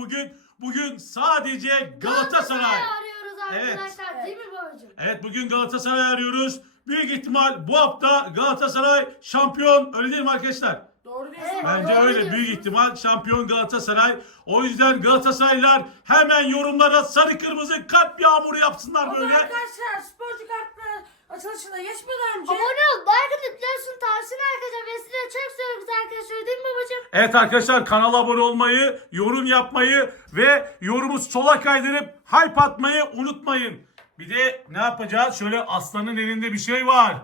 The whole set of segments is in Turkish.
bugün? Bugün sadece Galatasaray. arıyoruz Evet. arkadaşlar değil mi babacığım? Evet bugün Galatasaray arıyoruz. Büyük ihtimal bu hafta Galatasaray şampiyon öyle değil mi arkadaşlar? Doğru diyorsun. Evet. Bence Doğru öyle diyorsun. büyük ihtimal şampiyon Galatasaray. O yüzden Galatasaraylılar hemen yorumlara sarı kırmızı kalp yağmuru yapsınlar Ama böyle. arkadaşlar sporcu kartlar açılışına geçmeden önce Abone ol, like atıp biliyorsun tavsiye arkadaşlar. Ve size çok seviyoruz arkadaşlar değil mi babacığım? Evet arkadaşlar kanala abone olmayı, yorum yapmayı ve yorumu sola kaydırıp hype atmayı unutmayın. Bir de ne yapacağız? Şöyle aslanın elinde bir şey var.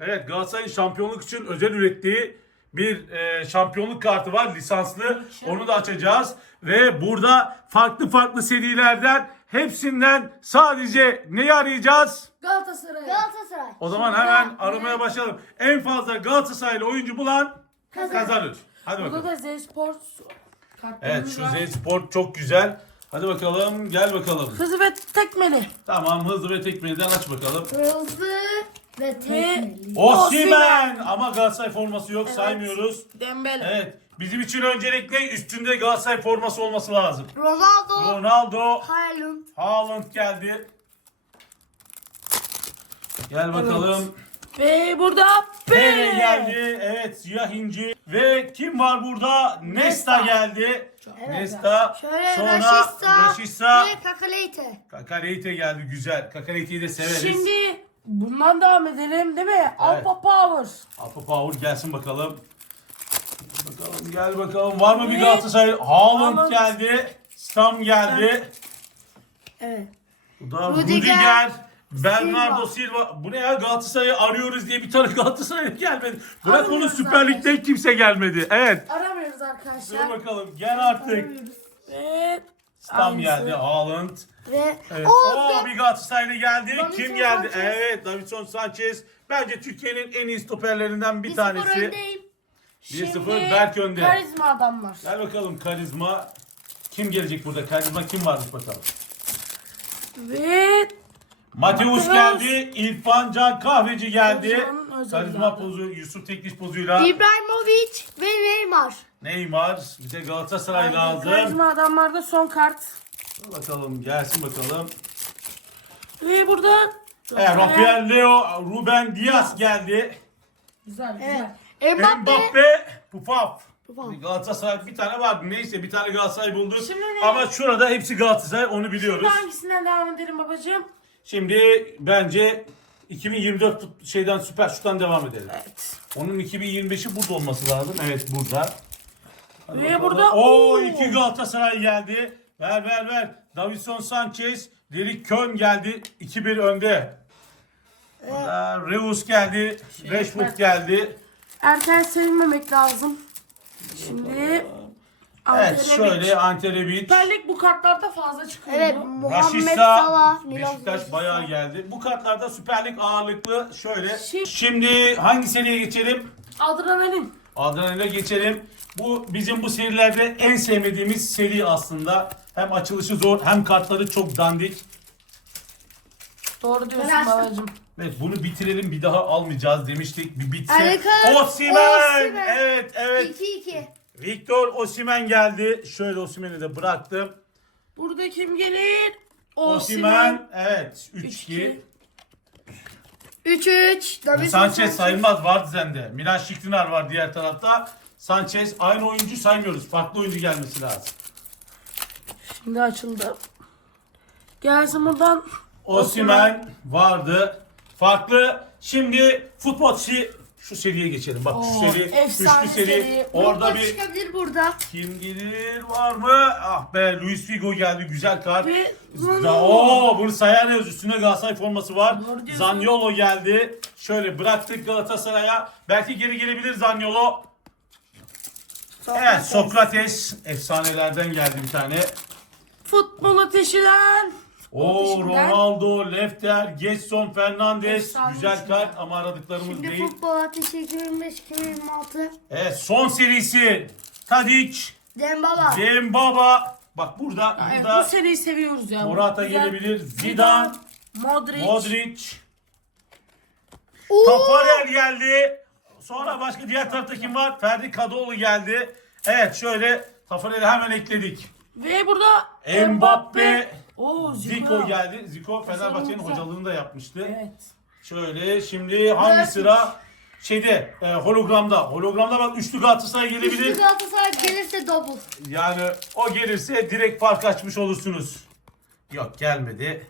Evet Galatasaray'ın şampiyonluk için özel ürettiği bir e, şampiyonluk kartı var lisanslı. Onu da açacağız. Ve burada farklı farklı serilerden hepsinden sadece neyi arayacağız? Galatasaray. Galatasaray. O zaman hemen aramaya başlayalım. En fazla Galatasaraylı oyuncu bulan kazanır. Hadi bakalım. Burada da Z Sport Evet kartlarımız şu var. Z Sport çok güzel. Hadi bakalım gel bakalım. Hızlı ve tekmeli. Tamam hızlı ve tekmeliden aç bakalım. Hızlı ve tekmeli. Osimhen ama Galatasaray forması yok saymıyoruz. Dembele. Evet bizim için öncelikle üstünde Galatasaray forması olması lazım. Ronaldo. Ronaldo, Haaland. Haaland geldi. Gel bakalım. Ve burada Pele geldi. Evet siyah inci. Ve kim var burada? Nesta geldi. Nesta. Şöyle Sonra Rashica Rashica. ve Kakaleyte. Kakaleyte geldi güzel. Kakaleyte'yi de severiz. Şimdi bundan devam edelim değil mi? Alpa Power. Alfa Power gelsin bakalım. Bakalım gel bakalım. Var mı bir Evet. Galatasaray? Haaland Haaland. geldi. Stam geldi. Evet. Bu da Rudiger. Rudiger. Bernardo Silva. Bu ne ya Galatasaray'ı arıyoruz diye bir tane Galatasaray gelmedi. Bırak onu Aramıyoruz Süper Lig'den kimse gelmedi. Evet. Aramıyoruz Dur arkadaşlar. bakalım gel artık. Ve Stam Aynısı. geldi. Haaland. Ve Evet. o Oo, bir Galatasaraylı geldi. Davinson Kim geldi? Sanchez. Evet, Davinson Sanchez. Bence Türkiye'nin en iyi stoperlerinden bir 1-0 tanesi. öndeyim. 1-0 Berk önde. Karizma adamlar. Gel bakalım karizma. Kim gelecek burada? Karizma kim varmış bakalım. Ve Mateus geldi. İrfan Can Kahveci geldi. Özel Karizma geldi. pozu Yusuf Tekniş pozuyla. İbrahimovic ve Neymar. Neymar. Bize Galatasaray lazım. Karizma adamlarda son kart. Bakalım gelsin bakalım. Ve burada Evet, Rafael Leo, Ruben Diaz geldi. Güzel Evet. güzel. Mbappe. Mbappe, Pufaf. Pufaf. Galatasaray bir tane vardı. Neyse bir tane Galatasaray bulduk. Şimdi ne? Ama şurada hepsi Galatasaray onu biliyoruz. Şimdi hangisinden devam edelim babacığım? Şimdi bence 2024 fut- şeyden Süper Şut'tan devam edelim. Evet. Onun 2025'i burada olması lazım. Evet burada. Hadi Ve bakalım. burada- Oo iki Galatasaray geldi. Ver ver ver. Davison Sanchez, Derek Kön geldi. 2-1 önde. Burada Reus geldi. Rashford Mert. geldi. Erken sevinmemek lazım. Şimdi Evet şöyle Anterebic. Süper Lig bu kartlarda fazla çıkıyor. Evet. Muhammed Raşista, Salah. Beşiktaş bayağı geldi. Bu kartlarda Süper Lig ağırlıklı şöyle. Şi- Şimdi hangi seriye geçelim? Adrenalin. Adrenal'e geçelim. Bu bizim bu serilerde en sevmediğimiz seri aslında. Hem açılışı zor hem kartları çok dandik. Doğru diyorsun Ben açtım. Evet bunu bitirelim bir daha almayacağız demiştik. Bir bitse. Harika. Osimhen! Osimhen. Evet evet. 2-2. Victor Osimhen geldi. Şöyle Osimhen'i de bıraktım. Burada kim gelir? Osimhen evet 3-2. 3-3. Davinson Sanchez sayılmaz vardı sende. Milan Şikrinar var diğer tarafta. Sanchez aynı oyuncu saymıyoruz. Farklı oyuncu gelmesi lazım. Şimdi açıldı. Gelsin buradan. Osimhen vardı. Farklı. Şimdi futbol şi- şu seriye geçelim. Bak şu Oo, seri, efsane üçlü seri. seri. Orada Orada bir çıkabilir burada. kim gelir var mı? Ah be Luis Figo geldi güzel kart. Ve Da, Oo bunu sayarız üstüne Galatasaray forması var. Doğru diyorsun. Zaniolo geldi. Şöyle bıraktık Galatasaray'a. Belki geri gelebilir Zaniolo. Evet Sokrates efsanelerden geldi bir tane. Futbol ateşinden. O. Ronaldo, Lefter, Getson, Fernandes Efsane güzel isimler. kart ama aradıklarımız Şimdi değil. futbol ateşi 2025-2026. Evet son serisi Tadic, Dembaba. Dembaba. Bak burada Evet, bu burada seriyi seviyoruz ya. Morata Güzel. gelebilir. Zidane, Modric. Modric, Oo. Tafarel geldi. Sonra başka diğer tarafta kim var? Ferdi Kadıoğlu geldi. Evet şöyle tafeleri hemen ekledik. Ve burada Mbappe, Oo, Zico geldi. Zico Fenerbahçe'nin güzel. hocalığını da yapmıştı. Evet. Şöyle şimdi hangi Dört sıra? Şeyde e, hologramda. Hologramda bak üçlü Galatasaray Üçlü gelebilir. Galatasaray gelirse double. Yani o gelirse direkt fark açmış olursunuz. Yok gelmedi.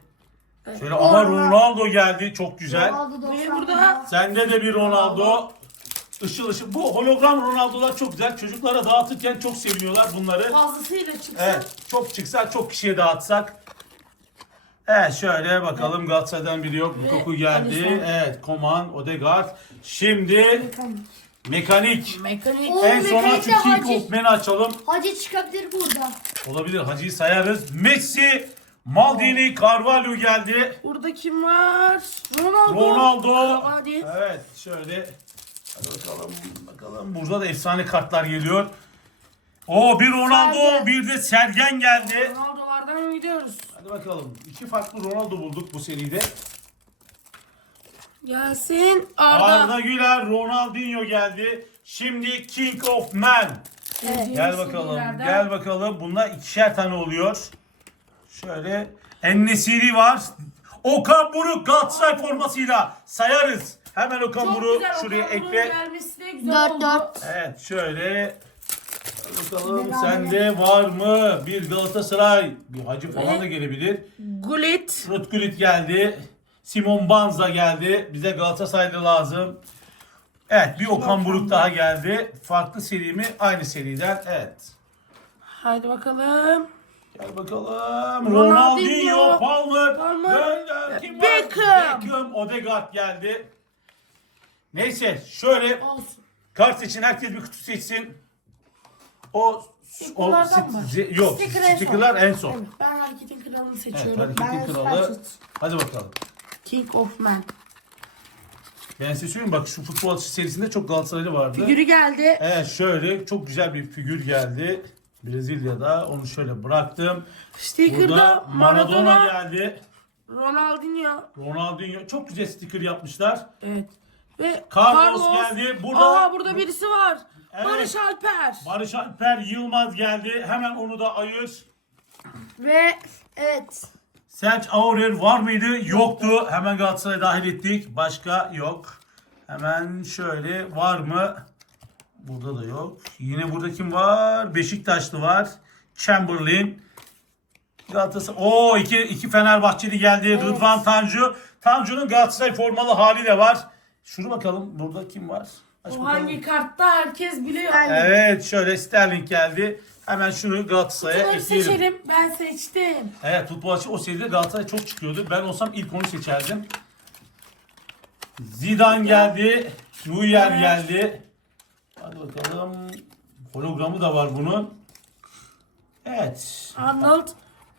Şöyle ama Ronaldo. Ronaldo geldi. Çok güzel. Ronaldo Ve 90. burada Sende de bir Ronaldo. Işıl ışıl. Bu hologram Ronaldo'lar çok güzel. Çocuklara dağıtırken çok seviniyorlar bunları. fazlasıyla çıksa. Evet. Çok çıksa çok kişiye dağıtsak. Evet şöyle bakalım Galatasaray'dan biri yok. Lukaku geldi. Alisson. Evet Koman, Odegaard. Şimdi mekanik. Mekanik. O- En son mekanik şu de King Hacı. of Men'i açalım. Hacı çıkabilir burada. Olabilir. Hacı'yı sayarız. Messi, Maldini, Carvalho geldi. Burada kim var? Ronaldo. Ronaldo. Hadi. Evet şöyle. Hadi bakalım bakalım. Burada da efsane kartlar geliyor. O bir Ronaldo, Sergen. bir de Sergen geldi. Ronaldo'lardan gidiyoruz. Hadi bakalım. İki farklı Ronaldo bulduk bu seride. Gelsin Arda. Arda Güler, Ronaldinho geldi. Şimdi King of Man. Sevdiğimiz Gel bakalım. serilerden. Gel bakalım. Bunlar ikişer tane oluyor. Şöyle Ennesiri var. Okan Buruk Galatasaray formasıyla sayarız. Hemen Okan Buruk şuraya Okan Buruk'un ekle. Gelmesi de güzel Dört, oldu. dört. Evet şöyle. Bakalım Beraber. sende var mı bir Galatasaray? Bir Hacı falan da gelebilir. Gullit. Rutgülit geldi. Simon Banza geldi. Bize Galatasaraylı lazım. Evet bir Okan Buruk daha geldi. Farklı seri mi? Aynı seriden. Evet. Haydi bakalım. Gel bakalım. Ronaldinho. Ronaldinho, Palmer, Palmer. Gönder. Kim var? Beckham. Beckham, Odegaard geldi. Neyse şöyle Olsun. kart seçin. Herkes bir kutu seçsin. O o Stickerlardan st- mı? ze- yok Sticker en son. stickerlar en son. Evet, ben hareketin kralını Evet, seçiyorum. hareketin Ben kralı. Süper Şut. Hadi bakalım. King of Man. Ben size söyleyeyim bak şu futbol serisinde çok Galatasaraylı vardı. Figürü geldi. Evet şöyle çok güzel bir figür geldi. Brezilya'da onu şöyle bıraktım. Sticker'da Burada Maradona, Maradona, geldi. Ronaldinho. Ronaldinho çok güzel sticker yapmışlar. Evet. Ve Carlos geldi. Burada- Aha burada birisi var. Evet. Barış Alper. Barış Alper Yılmaz geldi. Hemen onu da ayır. Ve evet. Selç Aurel var mıydı? Yoktu. Hemen Galatasaray'a dahil ettik. Başka yok. Hemen şöyle var mı? Burada da yok. Yine burada kim var? Beşiktaşlı var. Chamberlain. Galatasaray. Oo iki, iki Fenerbahçeli geldi. Rıdvan Tanju. Tanju'nun Galatasaray formalı hali de var. Şunu bakalım. Burada kim var? Aç O bakalım. hangi kartta herkes biliyor. Evet şöyle Sterling geldi. Hemen şunu Galatasaray'a Bunları ekleyelim. seçelim. Ben seçtim. Evet futbolcu o seride Galatasaray çok çıkıyordu. Ben olsam ilk onu seçerdim. Zidane geldi. Neuer Evet. geldi. Hadi bakalım. Hologramı da var bunun. Evet. Arnold.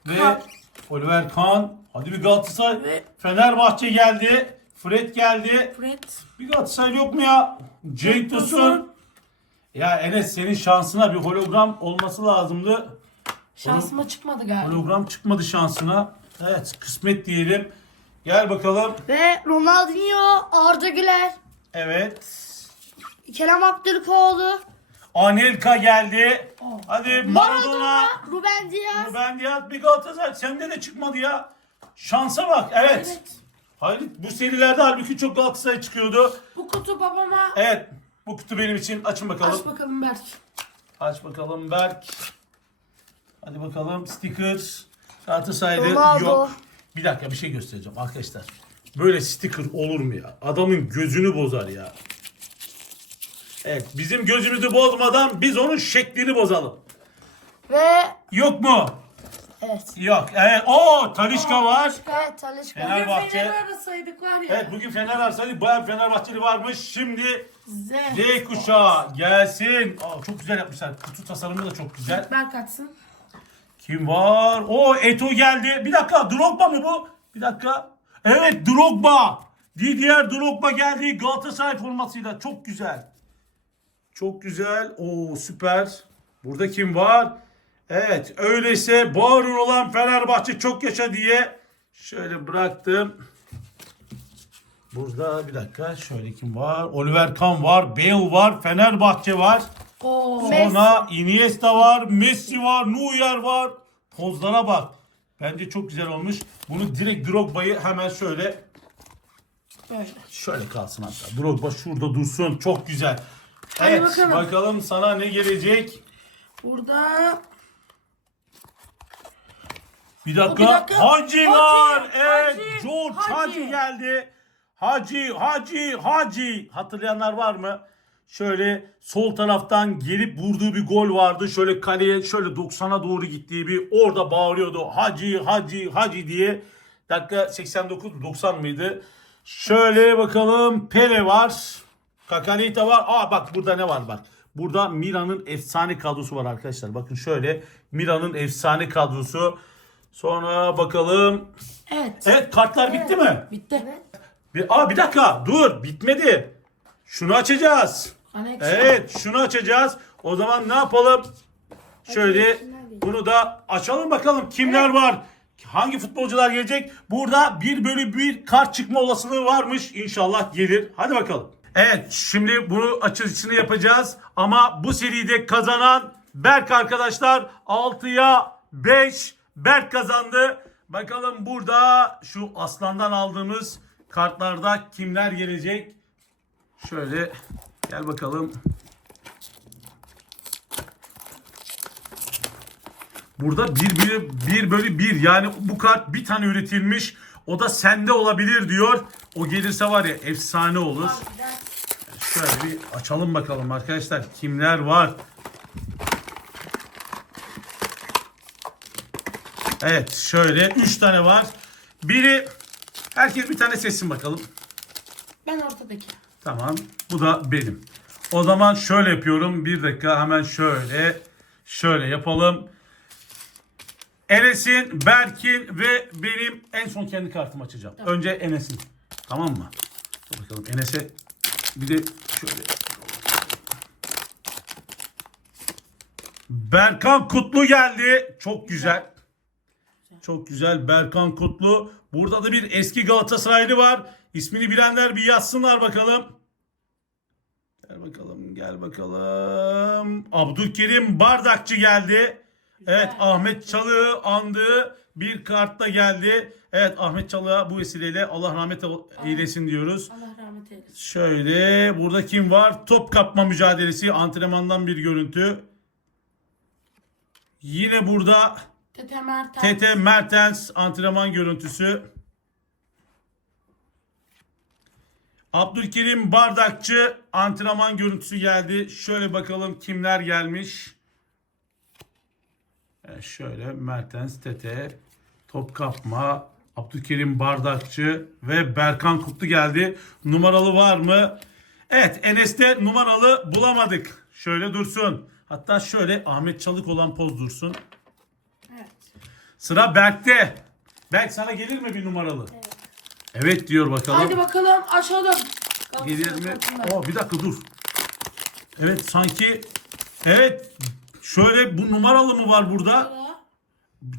Ve Kahn. Oliver Kahn. Hadi bir Galatasaray. Ve- Fenerbahçe geldi. Fred geldi. Fred. Bir Galatasaray yok mu ya? Cenk Tosun. Ya Enes senin şansına bir hologram olması lazımdı. Şansıma çıkmadı galiba. Hologram çıkmadı şansına. Evet kısmet diyelim. Gel bakalım. Ve Ronaldinho, Arda Güler, Evet. Kerem Aktürkoğlu, Anelka geldi. Oh. Hadi Maradona. Ruben Diaz. Ben Diaz bir Galatasaray. Sende de çıkmadı ya. Şansa bak. Evet. Evet. Hayır bu serilerde halbuki çok Galatasaray çıkıyordu. Bu kutu babama. Evet. Bu kutu benim için. Açın bakalım. Aç bakalım Berk. Aç bakalım Berk. Hadi bakalım sticker. Galatasaray'da Ronaldo. yok. Bir dakika bir şey göstereceğim arkadaşlar. Böyle sticker olur mu ya? Adamın gözünü bozar ya. Evet bizim gözümüzü bozmadan biz onun şeklini bozalım. Ve Yok mu? Evet. Yok. Evet. O Talişka var. Evet Talişka. Fener- Fenerbahçe. Fener'i arasaydık var ya. Evet bugün Fener Arslanı bayağı Fenerbahçeli varmış. Şimdi Z. Z kuşağı gelsin. Aa, çok güzel yapmışlar. Kutu tasarımı da çok güzel. Berk açsın. Kim var? O Eto geldi. Bir dakika Drogba mı bu? Bir dakika. Evet Drogba. Didier Drogba geldi Galatasaray formasıyla. Çok güzel. Çok güzel. Oo süper. Burada kim var? Evet öyleyse bağırır olan Fenerbahçe çok yaşa diye şöyle bıraktım. Burada bir dakika şöyle kim var? Oliver Kahn var, Bale var, Fenerbahçe var. Oo. Sonra Iniesta var, Messi var, Neuer var. Pozlara bak. Bence çok güzel olmuş. Bunu direkt Drogba'yı hemen şöyle Böyle. şöyle kalsın hatta. Drogba şurada dursun. Çok güzel. Hadi Evet, bakalım. bakalım sana ne gelecek? Burada Bir dakika. Bir dakika. Hacı, Hacı, var. Evet. Hacı, George Hacı. Hacı. geldi. Hacı, Hacı, Hacı. Hatırlayanlar var mı? Şöyle sol taraftan gelip vurduğu bir gol vardı. Şöyle kaleye şöyle 90'a doğru gittiği bir orada bağırıyordu. Hacı, Hacı, Hacı diye. Dakika 89 mu, 90 mıydı? Şöyle bakalım. Pele var. Kakalita var. Aa bak burada ne var bak. Burada Milan'ın efsane kadrosu var arkadaşlar. Bakın şöyle Milan'ın efsane kadrosu. Sonra bakalım. evet. Evet kartlar bitti mi? Bitti. Bir, aa bir dakika dur bitmedi. Şunu açacağız. Annex. Evet şunu açacağız. O zaman ne yapalım? Şöyle bunu da açalım bakalım kimler var. Hangi futbolcular gelecek? Burada 1 bölü 1 kart çıkma olasılığı varmış. İnşallah gelir. Hadi bakalım. Evet şimdi bunu açılışını yapacağız. Ama bu seride kazanan Berk arkadaşlar 6'ya 5 Berk kazandı. Bakalım burada şu aslandan aldığımız kartlarda kimler gelecek? Şöyle gel bakalım. Burada 1 bir, bir bölü 1 yani bu kart bir tane üretilmiş. O da sende olabilir diyor. O gelirse var ya efsane olur. Şöyle bir açalım bakalım arkadaşlar kimler var. Evet şöyle 3 tane var. Biri herkes bir tane seçsin bakalım. Ben ortadaki. Tamam. Bu da benim. O zaman şöyle yapıyorum. Bir dakika hemen şöyle. Şöyle yapalım. Enes'in, Berk'in ve benim en son kendi kartımı açacağım. Önce Enes'in. Tamam mı? Dur bakalım Enes'e bir de şöyle. Berkan Kutlu geldi. Çok güzel. Çok güzel Berkan Kutlu. Burada da bir eski Galatasaraylı var. İsmini bilenler bir yazsınlar bakalım. Gel bakalım, gel bakalım. Abdülkerim Bardakçı geldi. Evet Ahmet Çalık'ı andığı bir kartta geldi. Evet Ahmet Çalık'a bu vesileyle Allah rahmet eylesin diyoruz. Allah rahmet eylesin. Şöyle burada kim var? Top kapma mücadelesi antrenmandan bir görüntü. Yine burada Tete Mertens. Tete Mertens antrenman görüntüsü. Abdülkerim Bardakçı antrenman görüntüsü geldi. Şöyle bakalım kimler gelmiş. Evet, şöyle Mertens, Tete, top kapma, Abdülkerim Bardakçı ve Berkan Kutlu geldi. Numaralı var mı? Evet Enes'te numaralı bulamadık. Şöyle dursun. Hatta şöyle Ahmet Çalık olan poz dursun. Evet. Sıra Berk'te. Berk sana gelir mi bir numaralı? Evet, diyor bakalım. Haydi bakalım açalım. Gelir mi? Oo bir dakika dur. Evet sanki evet şöyle bu numaralı mı var burada?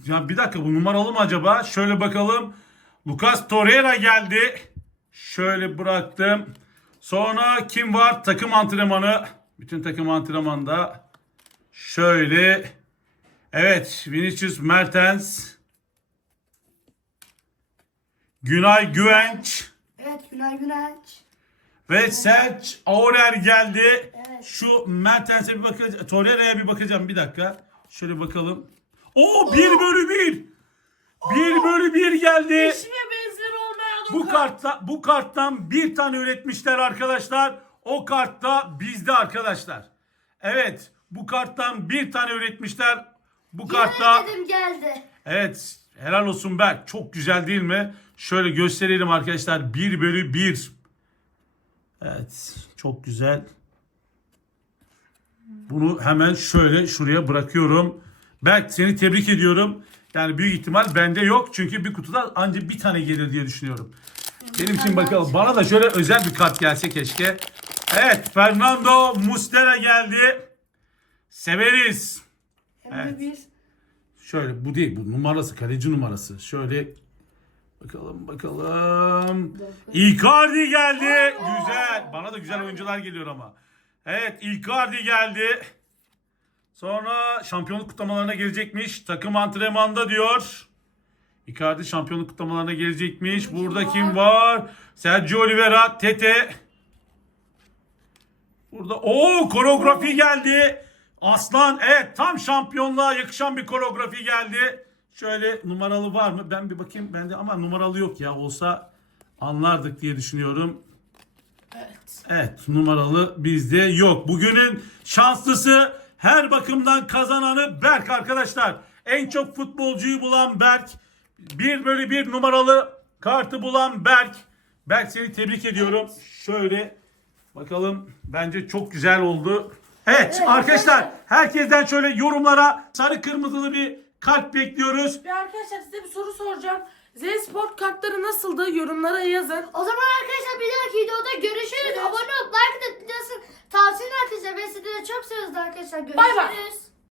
Ya bir dakika bu numaralı mı acaba? Şöyle bakalım. Lucas Torreira geldi. Şöyle bıraktım. Sonra kim var? Takım antrenmanı. Bütün takım antrenmanda. Şöyle. Evet. Vinicius Mertens. Günay Güvenç. Evet Günay Günay. Ve Selç Aurel geldi. Evet. Şu Mertens'e bir bakacağım. Torreira'ya bir bakacağım bir dakika. Şöyle bakalım. Oo 1 bölü 1. 1 bölü 1 geldi. Ve benzeri olmayan Bu kartta bu karttan bir tane üretmişler arkadaşlar. O kartta bizde arkadaşlar. Evet, bu karttan bir tane üretmişler. Bu kartta Dedim geldi. evet helal olsun Berk. Çok güzel değil mi? Şöyle gösterelim arkadaşlar. 1 bölü 1. Evet, çok güzel. Bunu hemen şöyle şuraya bırakıyorum. Berk seni tebrik ediyorum. Yani büyük ihtimal bende yok. Çünkü bir kutuda ancak bir tane gelir diye düşünüyorum. Benim için bakalım. Bana da şöyle özel bir kart gelse keşke. Evet Fernando Mustera geldi. Severiz. Hem de Evet. bir. Şöyle bu değil bu numarası kaleci numarası. Şöyle Bakalım bakalım. Icardi geldi. Güzel. Bana da güzel oyuncular geliyor ama. Evet Icardi geldi. Sonra şampiyonluk kutlamalarına gelecekmiş. Takım antrenmanda diyor. Icardi şampiyonluk kutlamalarına gelecekmiş. Burada kim var? Sergio Oliveira, Tete. Burada o koreografi geldi. Aslan evet tam şampiyonluğa yakışan bir koreografi geldi. Şöyle numaralı var mı? Ben bir bakayım. Bende ama numaralı yok ya. Olsa anlardık diye düşünüyorum. Evet. Evet numaralı bizde yok. Bugünün şanslısı her bakımdan kazananı Berk arkadaşlar. En çok futbolcuyu bulan Berk. Bir böyle bir numaralı kartı bulan Berk. Berk seni tebrik ediyorum. Şöyle bakalım bence çok güzel oldu. Evet, Evet, arkadaşlar evet. herkesten şöyle yorumlara sarı kırmızılı bir kalp bekliyoruz. Ve arkadaşlar size bir soru soracağım. Z Sport kartları nasıldı? Yorumlara yazın. O zaman arkadaşlar bir dahaki videoda görüşürüz. Abone olup like videosunu tavsiye arkadaşlar. Ve sizleri çok seviyoruz arkadaşlar. Görüşürüz. Bay bay.